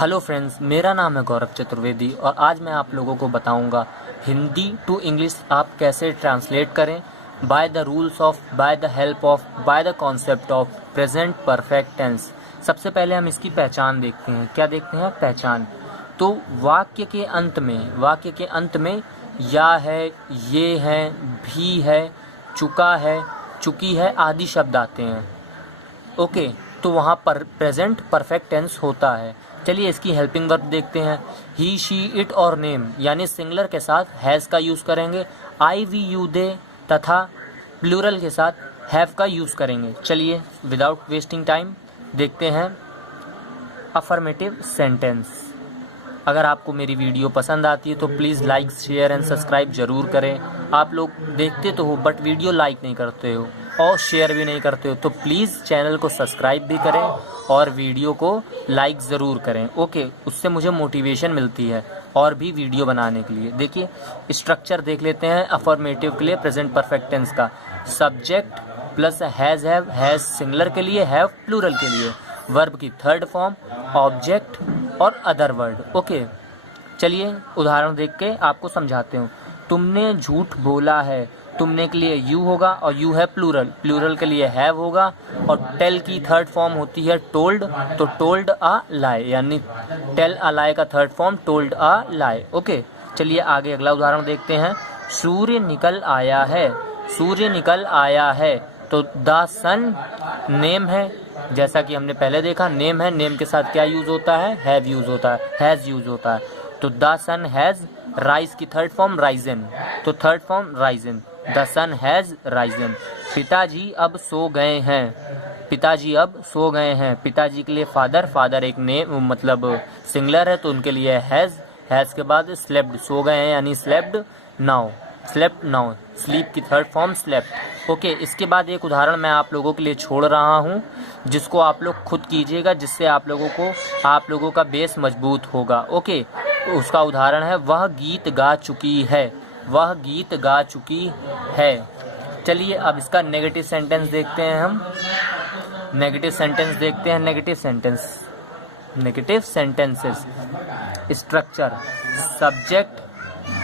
Hello friends, मेरा नाम है गौरव चतुर्वेदी और आज मैं आप लोगों को बताऊंगा हिंदी टू इंग्लिश आप कैसे ट्रांसलेट करें by the rules of, by the help of, by the concept of present perfect tense. सबसे पहले हम इसकी पहचान देखते हैं। क्या देखते हैं? पहचान। तो वाक्य के अंत में या है, ये है, भी है, चुका है, चुकी है आदि शब्द आते हैं। ओके, तो वहाँ पर प्रेजेंट परफेक्ट टेंस होता है। चलिए इसकी हेल्पिंग वर्ब देखते हैं। ही, शी, इट और नेम यानी सिंगुलर के साथ हैज़ का यूज़ करेंगे। आई, वी, यू, दे तथा प्लूरल के साथ हैव का यूज़ करेंगे। चलिए विदाउट वेस्टिंग टाइम देखते हैं अफर्मेटिव सेंटेंस। अगर आपको मेरी वीडियो पसंद आती है तो please like, share and subscribe ज़रूर करें। आप लोग देखते तो हो बट वीडियो लाइक नहीं करते हो और शेयर भी नहीं करते हो, तो प्लीज़ चैनल को सब्सक्राइब भी करें और वीडियो को लाइक ज़रूर करें। ओके, उससे मुझे मोटिवेशन मिलती है और भी वीडियो बनाने के लिए। देखिए स्ट्रक्चर देख लेते हैं अफर्मेटिव के लिए प्रेजेंट परफेक्ट टेंस का। Subject plus has, has singular के लिए, हैव प्लूरल के लिए, वर्ब की थर्ड फॉर्म, ऑब्जेक्ट और अदर वर्ड। ओके, चलिए उदाहरण देख के आपको समझाते हूँ। तुमने झूठ बोला है, तुमने के लिए यू होगा और यू है प्लूरल, प्लूरल के लिए हैव होगा और टेल की थर्ड फॉर्म होती है टोल्ड, तो टोल्ड अ लाई यानी टेल अ लाई का थर्ड फॉर्म टोल्ड अ लाई। ओके, चलिए आगे अगला उदाहरण देखते हैं। सूर्य निकल आया है, सूर्य निकल आया है, तो द सन नेम है, जैसा कि हमने पहले देखा नेम है, नेम के साथ क्या यूज होता है? हैव यूज होता है, हैज यूज होता है। तो द सन हैज, राइज की थर्ड फॉर्म राइजन, तो third form risen, the sun has risen. पिताजी अब सो गए हैं, पिताजी अब सो गए हैं, पिताजी के लिए फादर, फादर एक नेम मतलब सिंगुलर है तो उनके लिए हैज, हैज के बाद स्लेप्ड, सो गए हैं यानी slapped now, slept now, sleep की थर्ड फॉर्म स्लेप्ट। ओके, इसके बाद एक उदाहरण मैं आप लोगों के लिए छोड़ रहा हूँ जिसको आप लोग खुद कीजिएगा, जिससे आप लोगों का बेस मजबूत होगा। ओके, उसका उदाहरण है वह गीत गा चुकी है, वह गीत गा चुकी है। चलिए अब इसका नेगेटिव सेंटेंस देखते हैं हम। नेगेटिव सेंटेंस देखते हैं। Negative sentences. Structure subject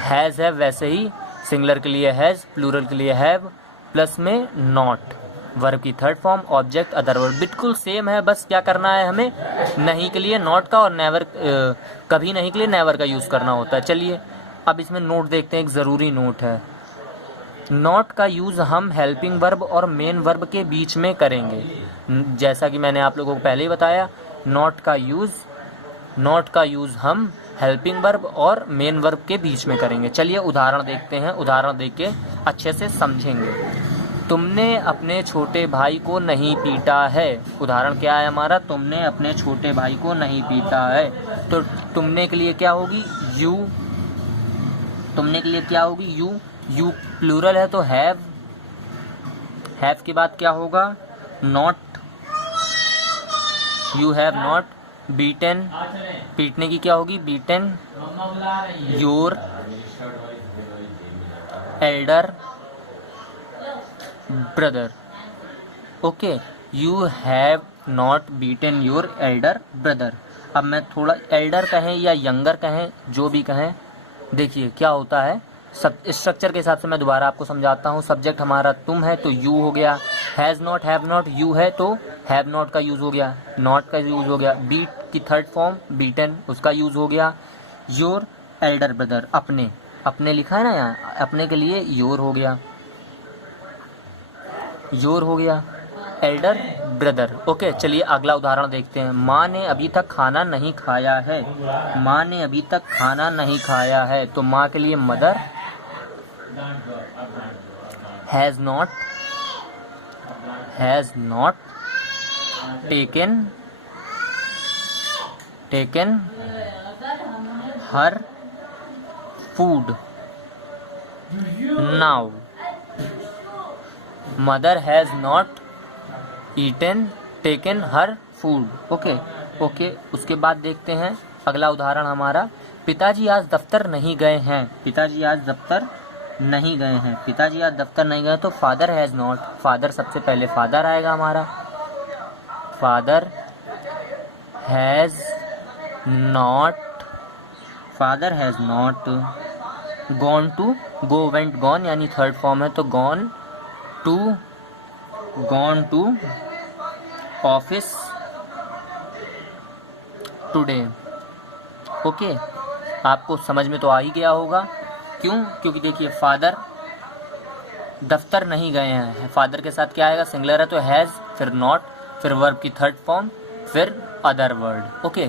has है, वैसे ही सिंगुलर के लिए हैज़, प्लूरल के लिए हैव, प्लस में नॉट, वर्ब की third form, object other word बिल्कुल सेम है। बस क्या करना है हमें? नहीं के लिए नॉट का और नेवर, कभी नहीं के लिए नेवर का यूज़ करना होता है। चलिए अब इसमें नोट देखते हैं, एक ज़रूरी नोट है। नॉट का यूज़ हम हेल्पिंग वर्ब और मेन वर्ब के बीच में करेंगे। जैसा कि मैंने आप लोगों को पहले ही बताया, नॉट का यूज़ हम हेल्पिंग वर्ब और मेन वर्ब के बीच में करेंगे। चलिए उदाहरण देखते हैं, उदाहरण देख के अच्छे से समझेंगे। तुमने अपने छोटे भाई को नहीं पीटा है। उदाहरण क्या है हमारा? तुमने अपने छोटे भाई को नहीं पीटा है। तो तुमने के लिए क्या होगी? यू। तुमने के लिए क्या होगी? यू। यू प्लूरल है तो हैव, हैव के बाद क्या होगा? Not, you have not beaten, पीटने की क्या होगी? Beaten. Your Elder brother. Okay, you have not beaten your Elder brother. अब मैं थोड़ा एल्डर कहें या यंगर कहें, जो भी कहें, देखिए क्या होता है। सब स्ट्रक्चर के हिसाब से मैं दोबारा आपको समझाता हूँ। सब्जेक्ट हमारा तुम है तो यू हो गया, has not, have not, you है तो हैव नॉट का यूज़ हो गया, नॉट का यूज़ हो गया, बीट की थर्ड फॉर्म बीटन, उसका यूज़ हो गया। योर एल्डर ब्रदर, अपने, अपने लिखा है ना यहाँ, अपने के लिए योर हो गया, योर हो गया, एल्डर ब्रदर। ओके, चलिए अगला उदाहरण देखते हैं। माँ ने अभी तक खाना नहीं खाया है, माँ ने अभी तक खाना नहीं खाया है, तो माँ के लिए mother, has not taken her food now, mother has not taken her food. Okay, उसके बाद देखते हैं अगला उदाहरण हमारा। पिताजी आज दफ्तर नहीं गए हैं, पिताजी आज दफ्तर नहीं गए हैं, पिताजी आज दफ्तर नहीं गए, तो फादर हैज़ नॉट, फादर सबसे पहले फादर आएगा हमारा, father has not, father has not gone to, go went gone यानी थर्ड फॉर्म है तो gone to office today. Okay, आपको समझ में तो आ ही गया होगा। क्यों? क्योंकि देखिए फादर दफ्तर नहीं गए हैं, फादर के साथ क्या आएगा, सिंगुलर है तो हैज़, फिर नॉट, फिर वर्ब की थर्ड फॉर्म, फिर अदर वर्ड। ओके,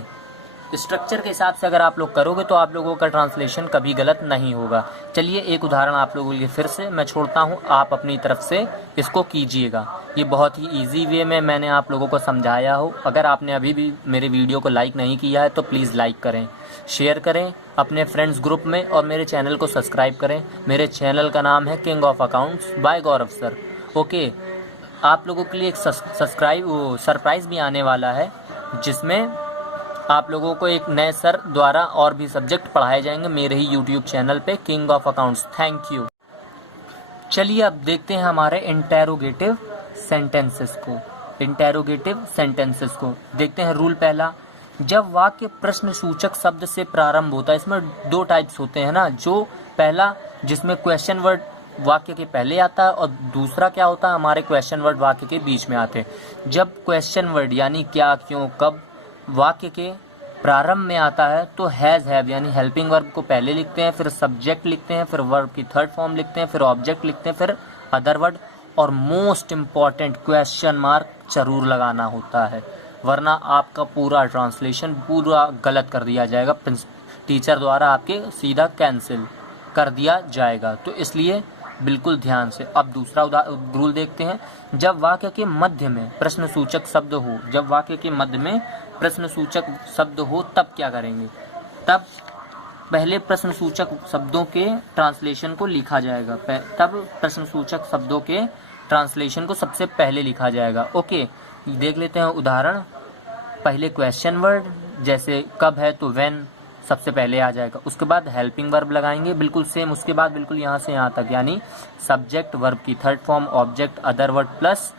स्ट्रक्चर के हिसाब से अगर आप लोग करोगे तो आप लोगों का ट्रांसलेशन कभी गलत नहीं होगा। चलिए एक उदाहरण आप लोगों के लिए फिर से मैं छोड़ता हूँ, आप अपनी तरफ से इसको कीजिएगा। ये बहुत ही इजी वे में मैंने आप लोगों को समझाया हो। अगर आपने अभी भी मेरे वीडियो को लाइक नहीं किया है तो प्लीज़ लाइक करें, शेयर करें अपने फ्रेंड्स ग्रुप में और मेरे चैनल को सब्सक्राइब करें। मेरे चैनल का नाम है King of Accounts by Gaurav sir. Okay, आप लोगों के लिए एक सरप्राइज़ भी आने वाला है जिसमें आप लोगों को एक नए सर द्वारा और भी सब्जेक्ट पढ़ाए जाएंगे मेरे ही यूट्यूब चैनल पे king of accounts. Thank you. चलिए अब देखते हैं हमारे इंटेरोगेटिव सेंटेंसेस को देखते हैं। रूल पहला, जब वाक्य प्रश्न सूचक शब्द से प्रारंभ होता है, इसमें दो टाइप्स होते हैं ना, जो पहला जिसमें क्वेश्चन वर्ड वाक्य के पहले आता है और दूसरा क्या होता है, हमारे क्वेश्चन वर्ड वाक्य के बीच में आते हैं। जब क्वेश्चन वर्ड यानी क्या, क्यों, कब वाक्य के प्रारंभ में आता है तो हैज़, हैव यानी हेल्पिंग वर्ब को पहले लिखते हैं, फिर सब्जेक्ट लिखते हैं, फिर वर्ब की थर्ड फॉर्म लिखते हैं, फिर ऑब्जेक्ट लिखते हैं, फिर अदर वर्ड, और मोस्ट इम्पॉर्टेंट क्वेश्चन मार्क जरूर लगाना होता है, वरना आपका पूरा ट्रांसलेशन पूरा गलत कर दिया जाएगा, टीचर द्वारा आपके सीधा कैंसिल कर दिया जाएगा। तो इसलिए बिल्कुल ध्यान से। अब दूसरा रूल देखते हैं, जब वाक्य के मध्य में प्रश्नसूचक शब्द हो, जब वाक्य के मध्य में प्रश्नसूचक शब्द हो तब क्या करेंगे, तब पहले प्रश्नसूचक शब्दों के ट्रांसलेशन को लिखा जाएगा, तब प्रश्नसूचक शब्दों के ट्रांसलेशन को सबसे पहले लिखा जाएगा। ओके, देख लेते हैं उदाहरण। पहले क्वेश्चन वर्ड, जैसे कब है तो व्हेन सबसे पहले आ जाएगा, उसके बाद हेल्पिंग वर्ब लगाएंगे बिल्कुल सेम, उसके बाद बिल्कुल यहाँ से यहाँ तक यानी सब्जेक्ट, वर्ब की third form, object, other word plus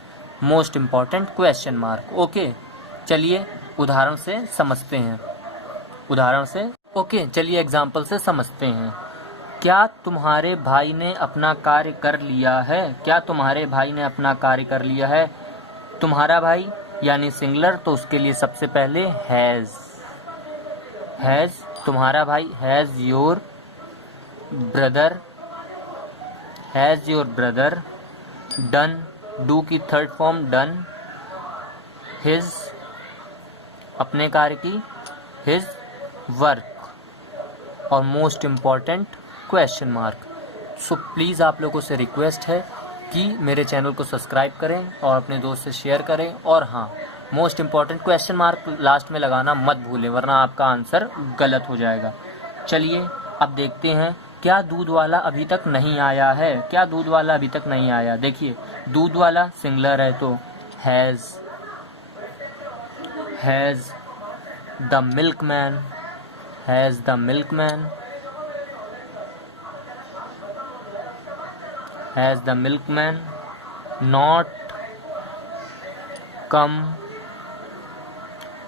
most important question mark. Okay, चलिए उदाहरण से समझते हैं, चलिए एग्जाम्पल से समझते हैं। क्या तुम्हारे भाई ने अपना कार्य कर लिया है, क्या तुम्हारे भाई ने अपना कार्य कर लिया है। तुम्हारा भाई यानी सिंगुलर तो उसके लिए सबसे पहले हैज़, तुम्हारा भाई, has your brother, done, do की थर्ड फॉर्म डन, हिज अपने कार्य की, हिज वर्क, और most important question mark. So please आप लोगों से रिक्वेस्ट है कि मेरे चैनल को सब्सक्राइब करें और अपने दोस्त से शेयर करें, और हाँ, most important question mark last में लगाना मत भूलें, वरना आपका आंसर गलत हो जाएगा। चलिए अब देखते हैं, क्या दूध वाला अभी तक नहीं आया है, क्या दूध वाला अभी तक नहीं आया। देखिए दूध वाला सिंगुलर है तो has the milkman, not come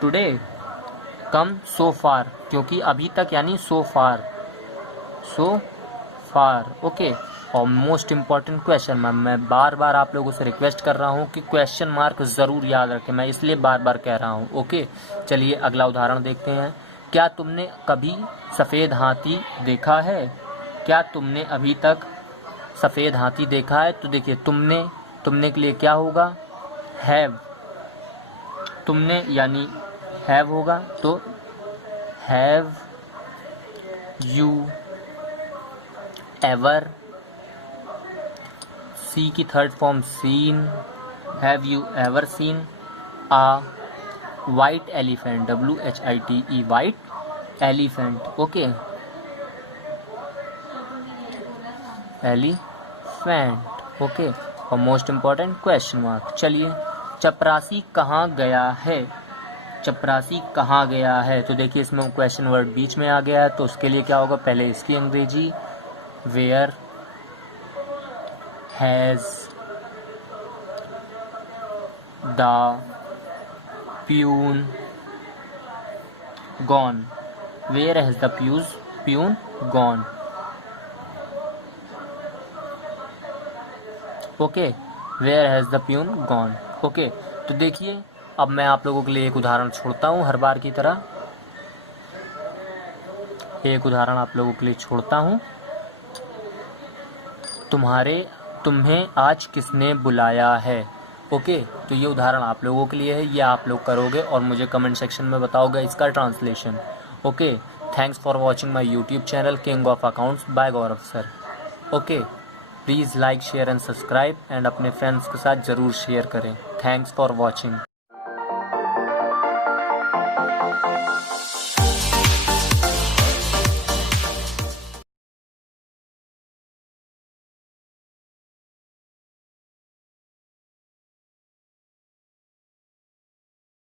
today, come so far, क्योंकि अभी तक यानी सो फार। ओके, और मोस्ट इम्पॉर्टेंट क्वेश्चन मार्क, मैं बार बार आप लोगों से रिक्वेस्ट कर रहा हूँ कि क्वेश्चन मार्क ज़रूर याद रखें, मैं इसलिए बार बार कह रहा हूँ। ओके, चलिए अगला उदाहरण देखते हैं। क्या तुमने कभी सफ़ेद हाथी देखा है, क्या तुमने अभी तक सफ़ेद हाथी देखा है। तो देखिए तुमने के लिए क्या होगा, हैव, तुमने यानी हैव होगा तो हैव यू एवर, सी की third form seen, have you ever seen a white elephant, WHITE white elephant. Okay, elephant. Okay, और मोस्ट इम्पॉर्टेंट क्वेश्चन मार्क। चलिए चपरासी कहाँ गया है, चपरासी कहाँ गया है। तो देखिए इसमें क्वेश्चन वर्ड बीच में आ गया है तो उसके लिए क्या होगा, पहले इसकी अंग्रेजी where has the peon gone, where has the peon gone. Okay, where has the peon gone. Okay, तो देखिए अब मैं आप लोगों के लिए एक उदाहरण छोड़ता हूँ हर बार की तरह। एक उदाहरण आप लोगों के लिए छोड़ता हूँ। तुम्हें आज किसने बुलाया है। ओके, तो ये उदाहरण आप लोगों के लिए है, ये आप लोग करोगे और मुझे कमेंट सेक्शन में बताओगे इसका translation. Okay, thanks for watching my YouTube channel King of Accounts by Gaurav sir. Okay, please like share and subscribe and अपने फ्रेंड्स के साथ ज़रूर शेयर करें। Thanks for watching.